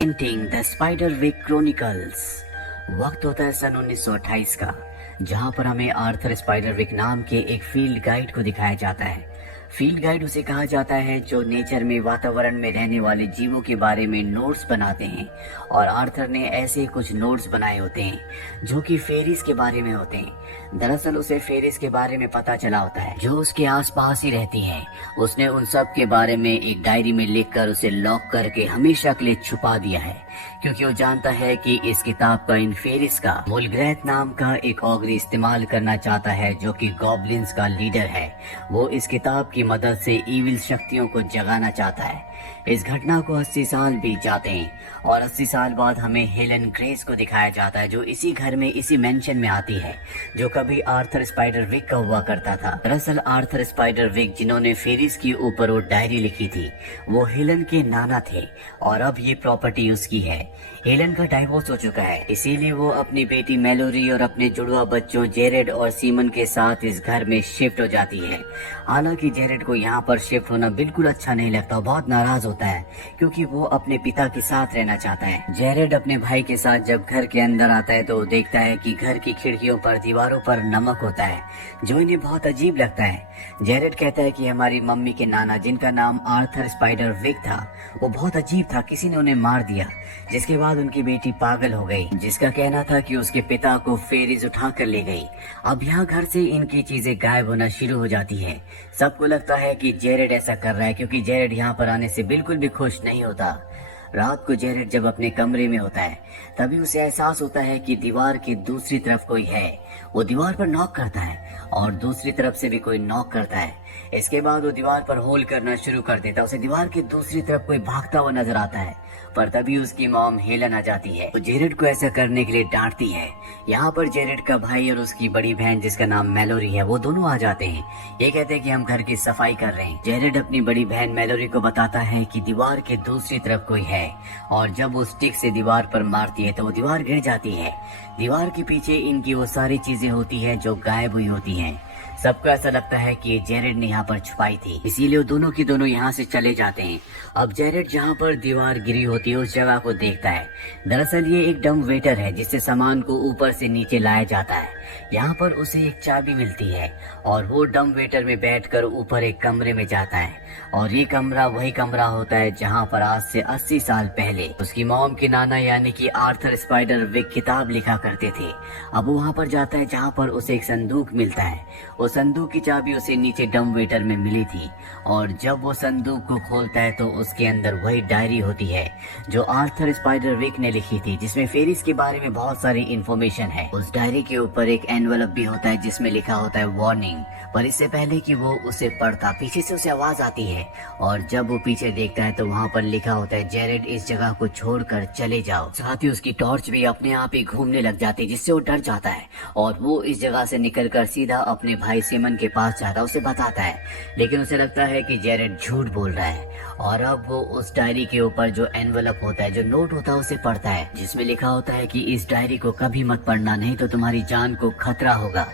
Painting the स्पाइडरविक chronicles. वक्त होता है सन 1928 का, जहां पर हमें आर्थर स्पाइडरविक नाम के एक फील्ड गाइड को दिखाया जाता है। फील्ड गाइड उसे कहा जाता है जो नेचर में, वातावरण में रहने वाले जीवों के बारे में नोट्स बनाते हैं। और आर्थर ने ऐसे कुछ नोट्स बनाए होते हैं जो कि फेरीज के बारे में होते हैं। दरअसल उसे फेरीज के बारे में पता चला होता है जो उसके आसपास ही रहती हैं। उसने उन सब के बारे में एक डायरी में लिखकर उसे लॉक करके हमेशा के लिए छुपा दिया है, क्योंकि वो जानता है कि इस किताब का इन फेरिस का मुलग्रैथ नाम का एक ऑगरी इस्तेमाल करना चाहता है, जो कि गॉब्लिन्स का लीडर है। वो इस किताब की मदद से ईविल शक्तियों को जगाना चाहता है। इस घटना को 80 साल बीत जाते हैं और 80 साल बाद हमें हेलन ग्रेस को दिखाया जाता है, जो इसी घर में, इसी मेंशन में आती है, जो कभी आर्थर स्पाइडरविक का हुआ करता था। दरअसल आर्थर स्पाइडरविक, जिन्होंने फेरिस के ऊपर वो डायरी लिखी थी, वो हेलन के नाना थे और अब ये प्रॉपर्टी उसकी है। हेलन का डाइवोर्स हो चुका है, इसीलिए वो अपनी बेटी मेलोरी और अपने जुड़वा बच्चों जेरेड और सीमन के साथ इस घर में शिफ्ट हो जाती है। हालांकि जेरेड को यहाँ पर शिफ्ट होना बिल्कुल अच्छा नहीं लगता, बहुत नाराज होता है, क्योंकि वो अपने पिता के साथ रहना चाहता है। जेरेड अपने भाई के साथ जब घर के अंदर आता है तो वो देखता है कि घर की खिड़कियों पर, दीवारों पर नमक होता है, जो इन्हें बहुत अजीब लगता है। जेरेड कहता है कि हमारी मम्मी के नाना, जिनका नाम आर्थर स्पाइडरविक था, वो बहुत अजीब था, किसी ने उन्हें मार दिया, जिसके बाद उनकी बेटी पागल हो गई, जिसका कहना था कि उसके पिता को फेरीज उठा कर ले गई। अब यहाँ घर से इनकी चीजें गायब होना शुरू हो जाती है। सबको लगता है कि जेरेड ऐसा कर रहा है, क्योंकि जेरेड यहाँ पर आने से बिल्कुल भी खुश नहीं होता। रात को जेरेड जब अपने कमरे में होता है, तभी उसे एहसास होता है कि दीवार की दूसरी तरफ कोई है। वो दीवार पर नॉक करता है और दूसरी तरफ से भी कोई नॉक करता है। इसके बाद वो दीवार पर होल करना शुरू कर देता है। उसे दीवार की दूसरी तरफ कोई भागता हुआ नजर आता है, पर तभी उसकी मॉम हेलन आ जाती है। वो जेरेड को ऐसा करने के लिए डांटती है। यहाँ पर जेरेड का भाई और उसकी बड़ी बहन, जिसका नाम मेलोरी है, वो दोनों आ जाते हैं। ये कहते हैं कि हम घर की सफाई कर रहे हैं। जेरेड अपनी बड़ी बहन मेलोरी को बताता है कि दीवार के दूसरी तरफ कोई है, और जब वो स्टिक से दीवार पर मारती है तो वो दीवार गिर जाती है। दीवार के पीछे इनकी वो सारी चीजें होती है जो गायब हुई होती हैं। सबको ऐसा लगता है कि जेरेड ने यहाँ पर छुपाई थी, इसीलिए वो दोनों की दोनों यहाँ से चले जाते हैं। अब जेरेड जहाँ पर दीवार गिरी होती है उस जगह को देखता है। दरअसल ये एक डम्ब वेटर है, जिससे सामान को ऊपर से नीचे लाया जाता है। यहाँ पर उसे एक चाबी मिलती है और वो डम्ब वेटर में बैठकर ऊपर एक कमरे में जाता है, और ये कमरा वही कमरा होता है जहाँ पर आज से 80 साल पहले उसकी मॉम के नाना यानी कि आर्थर स्पाइडरविक किताब लिखा करते थे। अब वो वहाँ पर जाता है जहाँ पर उसे एक संदूक मिलता है। वो संदूक की चाबी उसे नीचे डम्ब वेटर में मिली थी, और जब वो संदूक को खोलता है तो उसके अंदर वही डायरी होती है जो आर्थर स्पाइडरविक ने लिखी थी, जिसमें फेरिस के बारे में बहुत सारी इंफॉर्मेशन है। उस डायरी के ऊपर एक एनवलप भी होता है जिसमें लिखा होता है वार्निंग। पर इससे पहले कि वो उसे पढ़ता, पीछे से उसे आवाज आती है, और जब वो पीछे देखता है तो वहाँ पर लिखा होता है, जेरेड इस जगह को छोड़कर चले जाओ। साथ ही उसकी टॉर्च भी अपने आप ही घूमने लग जाती है, जिससे वो डर जाता है और वो इस जगह से निकलकर सीधा अपने भाई सीमन के पास जाता है, उसे बताता है। लेकिन उसे लगता है कि जेरेड झूठ बोल रहा है, और अब वो उस डायरी के ऊपर जो एनवलप होता है, जो नोट होता है, उसे पढ़ता है, जिसमें लिखा होता है कि इस डायरी को कभी मत पढ़ना, नहीं तो तुम्हारी जान को खतरा होगा।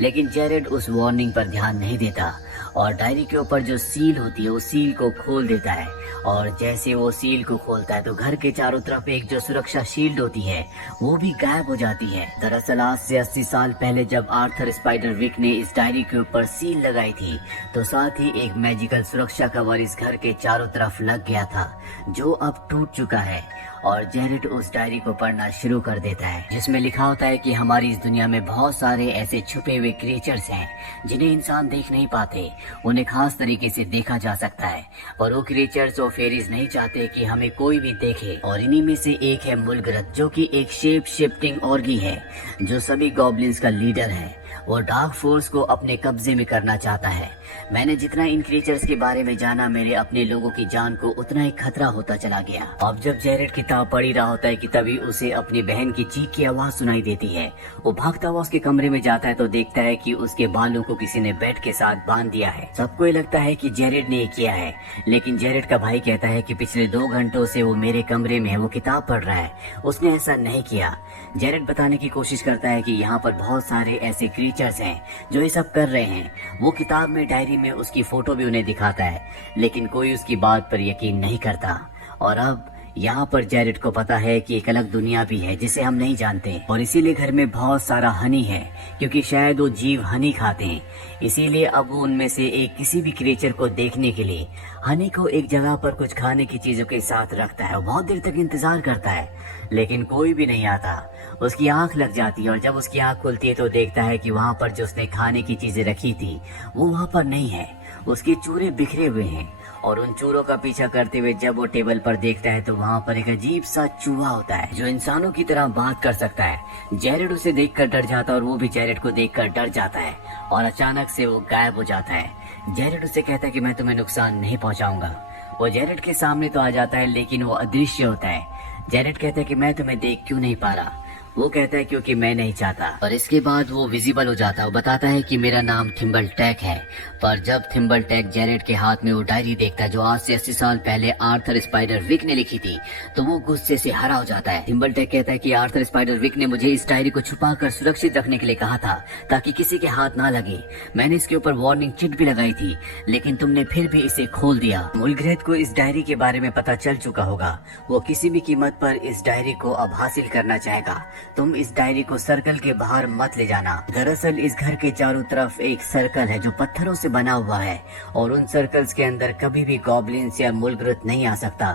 लेकिन जेरेड उस वार्निंग पर ध्यान नहीं देता और डायरी के ऊपर जो सील होती है वो सील को खोल देता है, और जैसे वो सील को खोलता है तो घर के चारों तरफ एक जो सुरक्षा शील्ड होती है वो भी गायब हो जाती है। दरअसल आज से 80 साल पहले जब आर्थर स्पाइडरविक ने इस डायरी के ऊपर सील लगाई थी, तो साथ ही एक मैजिकल सुरक्षा कवर इस घर के चारों तरफ लग गया था, जो अब टूट चुका है। और जेरेड उस डायरी को पढ़ना शुरू कर देता है, जिसमें लिखा होता है कि हमारी इस दुनिया में बहुत सारे ऐसे छुपे हुए क्रिएचर्स हैं जिन्हें इंसान देख नहीं पाते। उन्हें खास तरीके से देखा जा सकता है, पर वो क्रिएचर्स और फेरीज नहीं चाहते कि हमें कोई भी देखे। और इन्हीं में से एक है मुलग्रैथ, जो कि एक शेप शिफ्टिंग ऑर्गी है, जो सभी गॉब्लिन्स का लीडर है। वो डार्क फोर्स को अपने कब्जे में करना चाहता है। मैंने जितना इन क्रिएचर्स के बारे में जाना, मेरे अपने लोगों की जान को उतना ही खतरा होता चला गया। अब जब जेरेड किताब पढ़ ही रहा होता है कि तभी उसे अपनी बहन की चीख की आवाज सुनाई देती है। वो भागता हुआ उसके कमरे में जाता है तो देखता है कि उसके बालों को किसी ने बेड के साथ बांध दिया है। सबको ये लगता है कि जेरेड ने ये किया है, लेकिन जेरेड का भाई कहता है कि पिछले 2 घंटों से वो मेरे कमरे में है, वो किताब पढ़ रहा है, उसने ऐसा नहीं किया। जेरेड बताने की कोशिश करता है कि यहाँ पर बहुत सारे ऐसे क्रिएचर्स हैं जो ये सब कर रहे हैं। वो किताब में, डायरी में उसकी फोटो भी उन्हें दिखाता है, लेकिन कोई उसकी बात पर यकीन नहीं करता। और अब यहाँ पर जेरेड को पता है कि एक अलग दुनिया भी है जिसे हम नहीं जानते, और इसीलिए घर में बहुत सारा हनी है, क्योंकि शायद वो जीव हनी खाते हैं। इसीलिए अब वो उनमें से एक किसी भी क्रिएचर को देखने के लिए हनी को एक जगह पर कुछ खाने की चीजों के साथ रखता है और बहुत देर तक इंतजार करता है, लेकिन कोई भी नहीं आता। उसकी आंख लग जाती है और जब उसकी आंख खुलती है तो देखता है कि वहाँ पर जो उसने खाने की चीजें रखी थी वो वहाँ पर नहीं है। उसके चूरे बिखरे हुए हैं, और उन चूरों का पीछा करते हुए जब वो टेबल पर देखता है तो वहाँ पर एक अजीब सा चूहा होता है जो इंसानों की तरह बात कर सकता है। जेरेड उसे देखकर डर जाता है और वो भी जेरेड को देखकर डर जाता है, और अचानक से वो गायब हो जाता है। जेरेड उसे कहता है कि मैं तुम्हें नुकसान नहीं पहुंचाऊंगा। वो जेरेड के सामने तो आ जाता है, लेकिन वो अदृश्य होता है। जेरेड कहता है कि मैं तुम्हें देख क्यों नहीं पा रहा। वो कहता है क्योंकि मैं नहीं चाहता, और इसके बाद वो विजिबल हो जाता है। वो बताता है कि मेरा नाम थिम्बलटैक है। पर जब थिम्बलटैक जेरेड के हाथ में वो डायरी देखता है जो आज से 80 साल पहले आर्थर स्पाइडर विक ने लिखी थी, तो वो गुस्से से हरा हो जाता है। थिम्बलटैक कहता है कि आर्थर स्पाइडर विक ने मुझे इस डायरी को छुपा कर सुरक्षित रखने के लिए कहा था ताकि किसी के हाथ ना लगे। मैंने इसके ऊपर वार्निंग चिट भी लगाई थी, लेकिन तुमने फिर भी इसे खोल दिया। मुलग्रेथ को इस डायरी के बारे में पता चल चुका होगा। वो किसी भी कीमत पर इस डायरी को अब हासिल करना चाहेगा। तुम इस डायरी को सर्कल के बाहर मत ले जाना। दरअसल इस घर के चारों तरफ एक सर्कल है जो पत्थरों से बना हुआ है, और उन सर्कल्स के अंदर कभी भी गॉब्लिन्स या मुलग्रेथ नहीं आ सकता।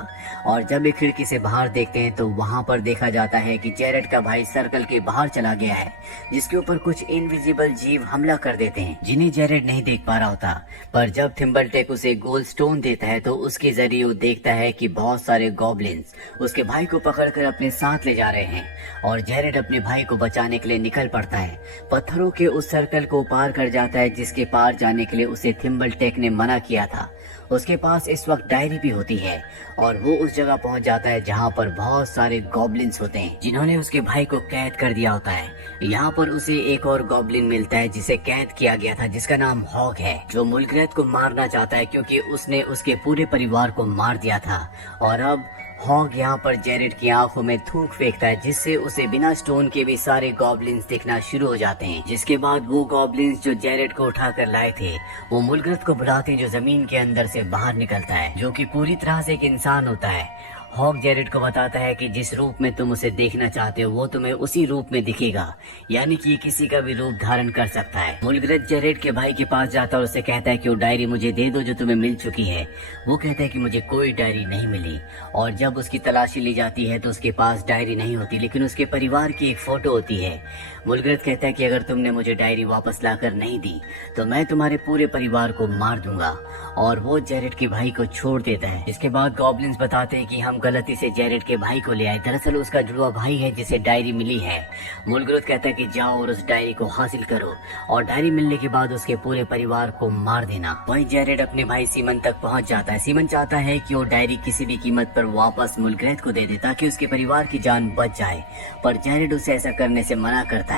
और जब एक खिड़की से बाहर देखते हैं तो वहाँ पर देखा जाता है कि जेरेड का भाई सर्कल के बाहर चला गया है, जिसके ऊपर कुछ इनविजिबल जीव हमला कर देते हैं जिन्हें जेरेड नहीं देख पा रहा होता। पर जब थिम्बलटैक उसे गोल्ड स्टोन देता है तो उसके जरिए वो देखता है कि बहुत सारे गॉब्लिन्स उसके भाई को पकड़कर अपने साथ ले जा रहे हैं, और जेरेड अपने भाई को बचाने के लिए निकल पड़ता है। पत्थरों के उस सर्कल को पार कर जाता है जिसके पार जाने के लिए उसे थिम्बलटैक ने मना किया था। उसके पास इस वक्त डायरी भी होती है, और वो उस जगह पहुंच जाता है जहां पर बहुत सारे गॉब्लिन्स होते हैं जिन्होंने उसके भाई को कैद कर दिया होता है। यहाँ पर उसे एक और गॉब्लिन मिलता है जिसे कैद किया गया था, जिसका नाम हॉग है, जो मुलग्रेथ को मारना चाहता है क्योंकि उसने उसके पूरे परिवार को मार दिया था। और अब हॉग यहाँ पर जेरेड की आंखों में थूक फेंकता है, जिससे उसे बिना स्टोन के भी सारे गॉब्लिन्स दिखना शुरू हो जाते हैं। जिसके बाद वो गॉब्लिन्स जो जेरेड को उठाकर लाए थे वो मुलग्रेथ को बुलाते हैं, जो जमीन के अंदर से बाहर निकलता है, जो कि पूरी तरह से एक इंसान होता है। हॉग जेरेड को बताता है कि जिस रूप में तुम उसे देखना चाहते हो वो तुम्हें उसी रूप में दिखेगा, यानी कि ये किसी का भी रूप धारण कर सकता है। मुलग्रेथ जेरेड के भाई के पास जाता है और उसे कहता है कि वो डायरी मुझे दे दो जो तुम्हें मिल चुकी है। वो कहता है कि मुझे कोई डायरी नहीं मिली, और जब उसकी तलाशी ली जाती है तो उसके पास डायरी नहीं होती, लेकिन उसके परिवार की एक फोटो होती है। मुलग्रेथ कहता है कि अगर तुमने मुझे डायरी वापस लाकर नहीं दी तो मैं तुम्हारे पूरे परिवार को मार दूंगा, और वो जेरेड के भाई को छोड़ देता है। इसके बाद गॉब्लिन्स बताते हैं कि हम गलती से जेरेड के भाई को ले आए, दरअसल उसका जुड़वा भाई है जिसे डायरी मिली है। मुलग्रेथ कहता है कि जाओ और उस डायरी को हासिल करो, और डायरी मिलने के बाद उसके पूरे परिवार को मार देना। वहीं जेरेड अपने भाई सीमन तक पहुंच जाता है। सीमन चाहता है कि वो डायरी किसी भी कीमत पर वापस मुलग्रेथ को दे दे ताकि उसके परिवार की जान बच जाए, पर जेरेड उसे ऐसा करने से मना करता है।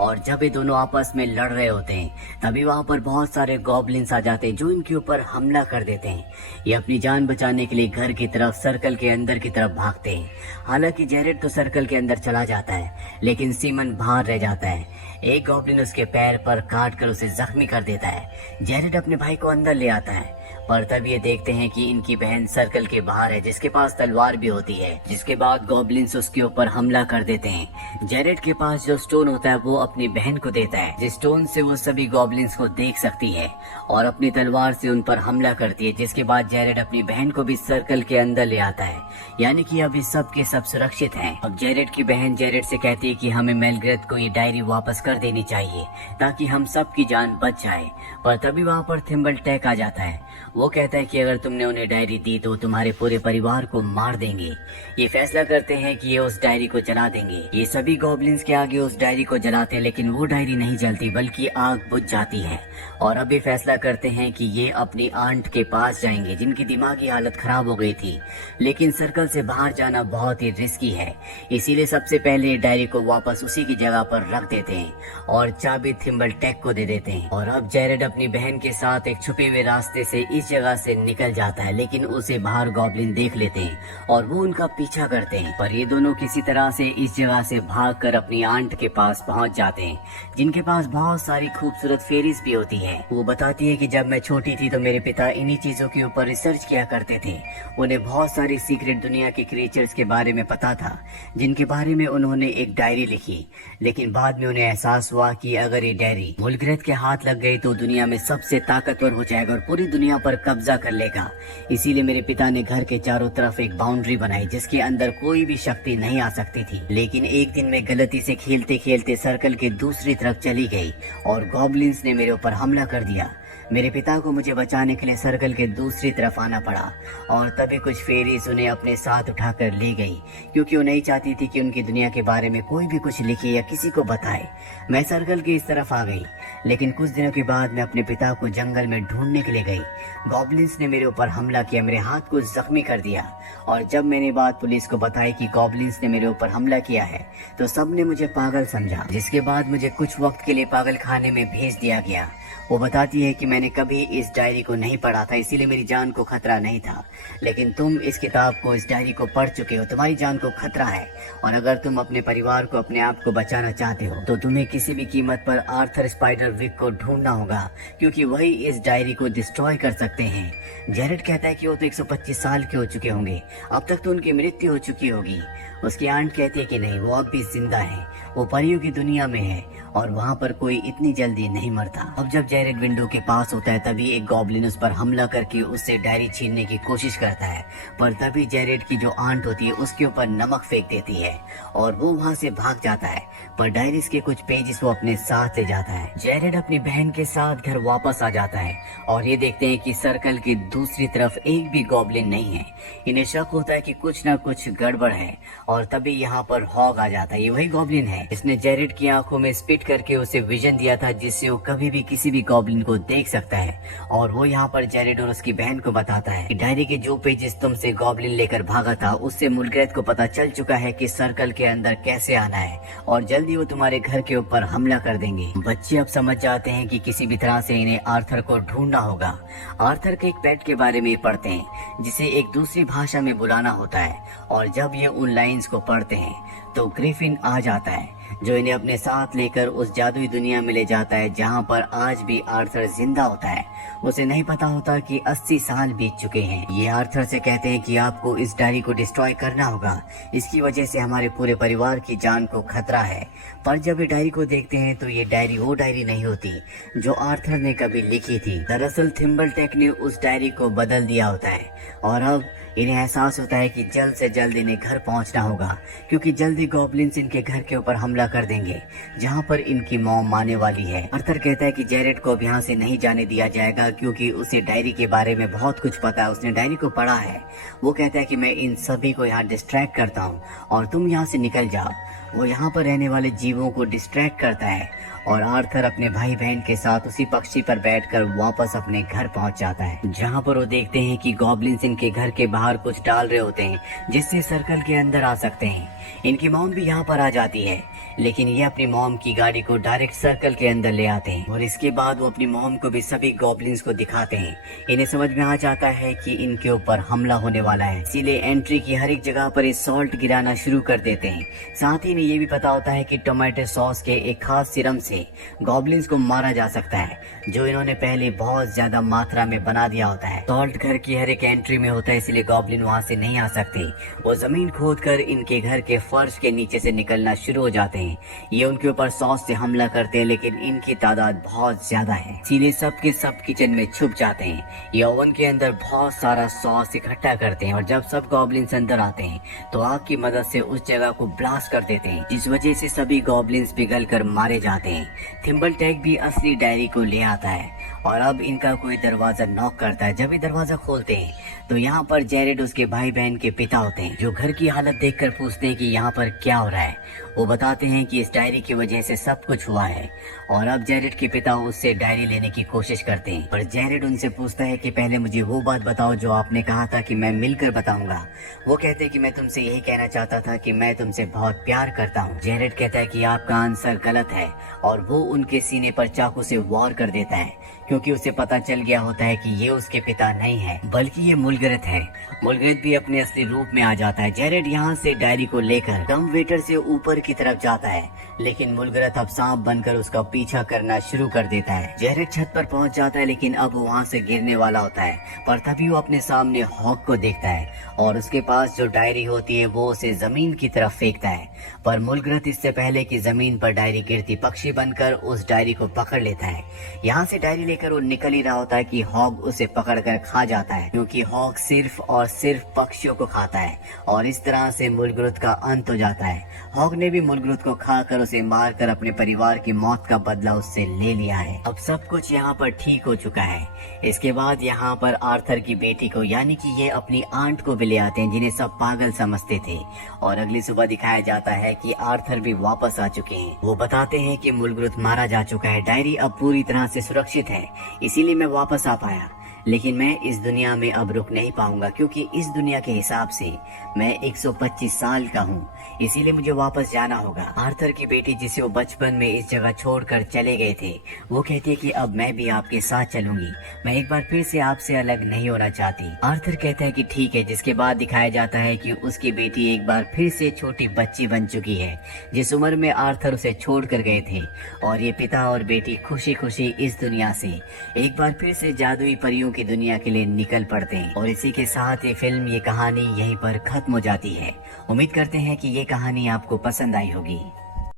और जब ये दोनों आपस में लड़ रहे होते हैं तभी वहाँ पर बहुत सारे गॉब्लिन्स आ जाते हैं जो इनके ऊपर हमला कर देते हैं। ये अपनी जान बचाने के लिए घर की तरफ सर्कल के अंदर की तरफ भागते हैं। हालांकि जेरेड तो सर्कल के अंदर चला जाता है, लेकिन सीमन बाहर रह जाता है। एक गॉब्लिन उसके पैर पर काट कर उसे जख्मी कर देता है। जेरेड अपने भाई को अंदर ले आता है, पर तब ये देखते हैं कि इनकी बहन सर्कल के बाहर है जिसके पास तलवार भी होती है। जिसके बाद गॉब्लिन्स उसके ऊपर हमला कर देते हैं। जेरेड के पास जो स्टोन होता है वो अपनी बहन को देता है, जिस स्टोन से वो सभी गॉब्लिन्स को देख सकती है, और अपनी तलवार से उन पर हमला करती है। जिसके बाद जेरेड अपनी बहन को भी सर्कल के अंदर ले आता है, यानी कि अभी सब के सब सुरक्षित हैं। अब जेरेड की बहन जेरेड से कहती है कि हमें मुलग्रेथ को ये डायरी वापस कर देनी चाहिए ताकि हम सब की जान बच जाए। पर तभी वहाँ पर थिम्बलटैक आ जाता है। वो कहता है कि अगर तुमने उन्हें डायरी दी तो तुम्हारे पूरे परिवार को मार देंगे। ये फैसला करते हैं कि ये उस डायरी को जला देंगे। ये सभी गॉब्लिन्स के आगे उस डायरी को जलाते हैं, लेकिन वो डायरी नहीं जलती बल्कि आग बुझ जाती है। और अब ये फैसला करते हैं कि ये अपनी आंट के पास जाएंगे जिनकी दिमागी हालत खराब हो गई थी, लेकिन सर्कल से बाहर जाना बहुत ही रिस्की है। इसीलिए सबसे पहले डायरी को वापस उसी की जगह पर रख देते हैं और चाबी थिम्बलटैक को दे देते हैं। और अब जेरेड अपनी बहन के साथ एक छुपे हुए रास्ते से इस जगह से निकल जाता है, लेकिन उसे बाहर गॉब्लिन देख लेते हैं और वो उनका पीछा करते हैं। पर ये दोनों किसी तरह से इस जगह से भागकर अपनी आंट के पास पहुंच जाते हैं, जिनके पास बहुत सारी खूबसूरत फेरीज भी होती है। वो बताती है कि जब मैं छोटी थी तो मेरे पिता इन्हीं चीजों के ऊपर रिसर्च किया करते थे। उन्हें बहुत सारी सीक्रेट दुनिया के क्रिएचर्स के बारे में पता था, जिनके बारे में उन्होंने एक डायरी लिखी। लेकिन बाद में उन्हें एहसास हुआ कि अगर ये डायरी मुल्करत के हाथ लग गई तो दुनिया में सबसे ताकतवर हो जाएगा और पूरी दुनिया पर कब्जा कर लेगा। इसीलिए मेरे पिता ने घर के चारों तरफ एक बाउंड्री बनाई, जिसके अंदर कोई भी शक्ति नहीं आ सकती थी। लेकिन एक दिन मैं गलती से खेलते खेलते सर्कल के दूसरी तरफ चली गई और गॉब्लिन्स ने मेरे ऊपर हमला कर दिया। मेरे पिता को मुझे बचाने के लिए सर्कल के दूसरी तरफ आना पड़ा और तभी कुछ फेरीज उन्हें अपने साथ उठाकर ले गई, क्योंकि वो नहीं चाहती थी कि उनकी दुनिया के बारे में कोई भी कुछ लिखे या किसी को बताए। मैं सर्कल की इस तरफ आ गई, लेकिन कुछ दिनों के बाद मैं अपने पिता को जंगल में ढूंढने के लिए गई। गॉब्लिन्स ने मेरे ऊपर हमला किया, मेरे हाथ को जख्मी कर दिया और जब मैंने बात पुलिस को बताई कि गॉब्लिन्स ने मेरे ऊपर हमला किया है तो सबने मुझे पागल समझा, जिसके बाद मुझे कुछ वक्त के लिए पागल खाने में भेज दिया गया। वो बताती है कि मैंने कभी इस डायरी को नहीं पढ़ा था, इसीलिए मेरी जान को खतरा नहीं था। लेकिन तुम इस किताब को, इस डायरी को पढ़ चुके हो, तुम्हारी जान को खतरा है। और अगर तुम अपने परिवार को, अपने आप को बचाना चाहते हो तो तुम्हें किसी भी कीमत पर आर्थर स्पाइडरविक को ढूंढना होगा, क्योंकि वही इस डायरी को डिस्ट्रॉय कर सकते हैं। जेरेड कहता है कि वो तो 125 साल के हो चुके होंगे, अब तक तो उनकी मृत्यु हो चुकी होगी। उसकी आंट कहती है कि नहीं, वो अब भी जिंदा है, वो परियों की दुनिया में है और वहाँ पर कोई इतनी जल्दी नहीं मरता। अब जब जेरेड विंडो के पास होता है तभी एक गॉब्लिन उस पर हमला करके उससे डायरी छीनने की कोशिश करता है, पर तभी जेरेड की जो आंट होती है उसके ऊपर नमक फेंक देती है और वो वहाँ से भाग जाता है, पर डायरीज के कुछ पेजेस वो अपने साथ ले जाता है। जेरेड अपनी बहन के साथ घर वापस आ जाता है और ये देखते हैं कि सर्कल की दूसरी तरफ एक भी गॉब्लिन नहीं है। इन्हें शक होता है कि कुछ ना कुछ गड़बड़ है और तभी यहाँ पर हॉग आ जाता है। ये वही गॉब्लिन है इसने जेरेड की आंखों में स्पिट करके उसे विजन दिया था, जिससे वो कभी भी किसी भी गॉब्लिन को देख सकता है। और वो यहाँ पर जेरेड और उसकी बहन को बताता है कि डायरी के जो पेजेस तुमसे गॉब्लिन लेकर भागा था उससे मुल्करत को पता चल चुका है कि सर्कल के अंदर कैसे आना है और जल्दी वो तुम्हारे घर के ऊपर हमला कर देंगे। बच्चे अब समझ जाते हैं कि किसी भी तरह से इन्हें आर्थर को ढूंढना होगा। आर्थर के एक पेट के बारे में पढ़ते हैं जिसे एक दूसरी भाषा में बुलाना होता है और जब ये उन लाइंस को पढ़ते हैं तो ग्रिफिन आ जाता है, जो इन्हें अपने साथ लेकर उस जादुई दुनिया में ले जाता है जहाँ पर आज भी आर्थर जिंदा होता है। उसे नहीं पता होता कि 80 साल बीत चुके हैं। ये आर्थर से कहते हैं कि आपको इस डायरी को डिस्ट्रॉय करना होगा, इसकी वजह से हमारे पूरे परिवार की जान को खतरा है। पर जब ये डायरी को देखते हैं तो ये डायरी वो डायरी नहीं होती जो आर्थर ने कभी लिखी थी। दरअसल थिम्बलटेक ने उस डायरी को बदल दिया होता है और अब इन्हें एहसास होता है कि जल्द से जल्द इन्हें घर पहुंचना होगा, क्योंकि जल्दी गॉब्लिन्स इनके घर के ऊपर हमला कर देंगे जहां पर इनकी मॉम आने वाली है। आर्थर कहता है कि जेरेड को अब यहाँ से नहीं जाने दिया जाएगा, क्योंकि उसे डायरी के बारे में बहुत कुछ पता है, उसने डायरी को पढ़ा है। वो कहता है कि मैं इन सभी को यहाँ डिस्ट्रैक्ट करता हूँ और तुम यहाँ से निकल जाओ। वो यहाँ पर रहने वाले जीवों को डिस्ट्रैक्ट करता है और आर्थर अपने भाई बहन के साथ उसी पक्षी पर बैठकर वापस अपने घर पहुंच जाता है, जहां पर वो देखते हैं कि गॉब्लिन्स इनके घर के बाहर कुछ डाल रहे होते हैं जिससे सर्कल के अंदर आ सकते हैं। इनकी मॉम भी यहाँ पर आ जाती है, लेकिन ये अपनी मॉम की गाड़ी को डायरेक्ट सर्कल के अंदर ले आते हैं और इसके बाद वो अपनी मॉम को भी सभी गॉब्लिन्स को दिखाते हैं। इन्हें समझ में आ जाता है कि इनके ऊपर हमला होने वाला है, इसीलिए एंट्री की हर एक जगह पर सॉल्ट गिराना शुरू कर देते हैं। साथ ही इन्हें ये भी पता होता है कि टोमेटो सॉस के एक खास सिरम से गॉब्लिन्स को मारा जा सकता है, जो इन्होंने पहले बहुत ज्यादा मात्रा में बना दिया होता है। सॉल्ट घर की हर एक एंट्री में होता है, इसलिए गॉब्लिन वहाँ से नहीं आ सकते। वो जमीन खोदकर इनके घर के फर्श के नीचे से निकलना शुरू हो जाते हैं। ये उनके ऊपर सॉस से हमला करते हैं, लेकिन इनकी तादाद बहुत ज्यादा है, इसीलिए सब के सब किचन में छुप जाते हैं। ये ओवन के अंदर बहुत सारा सॉस इकट्ठा करते हैं और जब सब गॉब्लिन्स अंदर आते हैं तो आग की मदद से उस जगह को ब्लास्ट कर देते हैं, जिस वजह से सभी गॉब्लिन्स पिघल कर मारे जाते हैं। थिम्बलटेक भी असली डायरी को ले आता है और अब इनका कोई दरवाजा नॉक करता है। जब ये दरवाजा खोलते हैं तो यहाँ पर जेरेड उसके भाई बहन के पिता होते हैं, जो घर की हालत देखकर पूछते हैं कि यहाँ पर क्या हो रहा है। वो बताते हैं कि इस डायरी की वजह से सब कुछ हुआ है और अब जेरेड के पिता उससे डायरी लेने की कोशिश करते हैं, पर जेरेड उनसे पूछता है कि पहले मुझे वो बात बताओ जो आपने कहा था कि मैं मिलकर बताऊंगा। वो कहते हैं कि मैं तुमसे यही कहना चाहता था कि मैं तुमसे बहुत प्यार करता हूँ। जेरेड कहता है कि आपका आंसर गलत है और वो उनके सीने पर चाकू से वार कर देता है, क्योंकि उसे पता चल गया होता है कि ये उसके पिता नहीं है बल्कि ये मुलगरत है। मुलगरत भी अपने असली रूप में आ जाता है। जेरेड यहाँ से डायरी को लेकर डम वेटर से ऊपर की तरफ जाता है, लेकिन मुलगरत अब सांप बनकर उसका पीछा करना शुरू कर देता है। जेरेड छत पर पहुंच जाता है, लेकिन अब वहाँ से गिरने वाला होता है, पर तभी वो अपने सामने हॉक को देखता है और उसके पास जो डायरी होती है वो उसे जमीन की तरफ फेंकता है। पर मुलगरत इससे पहले कि जमीन पर डायरी गिरती पक्षी बनकर उस डायरी को पकड़ लेता है। यहाँ से डायरी लेकर वो निकल ही रहा होता है कि हॉग उसे पकड़कर खा जाता है, क्योंकि हॉग सिर्फ और सिर्फ पक्षियों को खाता है और इस तरह से मुलगरत का अंत हो जाता है। हॉग ने भी मुलगरत को खाकर उसे मारकर अपने परिवार की मौत का बदला उससे ले लिया है। अब सब कुछ यहाँ पर ठीक हो चुका है। इसके बाद यहाँ पर आर्थर की बेटी को यानी कि ये अपनी आंट को भी ले आते हैं, जिन्हें सब पागल समझते थे, और अगली सुबह दिखाया जाता है कि आर्थर भी वापस आ चुके हैं। वो बताते हैं कि मुलगरत मारा जा चुका है, डायरी अब पूरी तरह से सुरक्षित है, इसीलिए मैं वापस आ पाया। लेकिन मैं इस दुनिया में अब रुक नहीं पाऊंगा, क्योंकि इस दुनिया के हिसाब से मैं 125 साल का हूँ, इसीलिए मुझे वापस जाना होगा। आर्थर की बेटी, जिसे वो बचपन में इस जगह छोड़कर चले गए थे, वो कहती है कि अब मैं भी आपके साथ चलूंगी, मैं एक बार फिर से आपसे अलग नहीं होना चाहती। आर्थर कहता है कि ठीक है, जिसके बाद दिखाया जाता है कि उसकी बेटी एक बार फिर से छोटी बच्ची बन चुकी है, जिस उम्र में आर्थर उसे छोड़ कर गए थे, और ये पिता और बेटी खुशी खुशी इस दुनिया से एक बार फिर से जादुई परियों की दुनिया के लिए निकल पड़ते हैं। और इसी के साथ ये फिल्म, ये कहानी यहीं पर खत्म हो जाती है। उम्मीद करते हैं कि ये कहानी आपको पसंद आई होगी।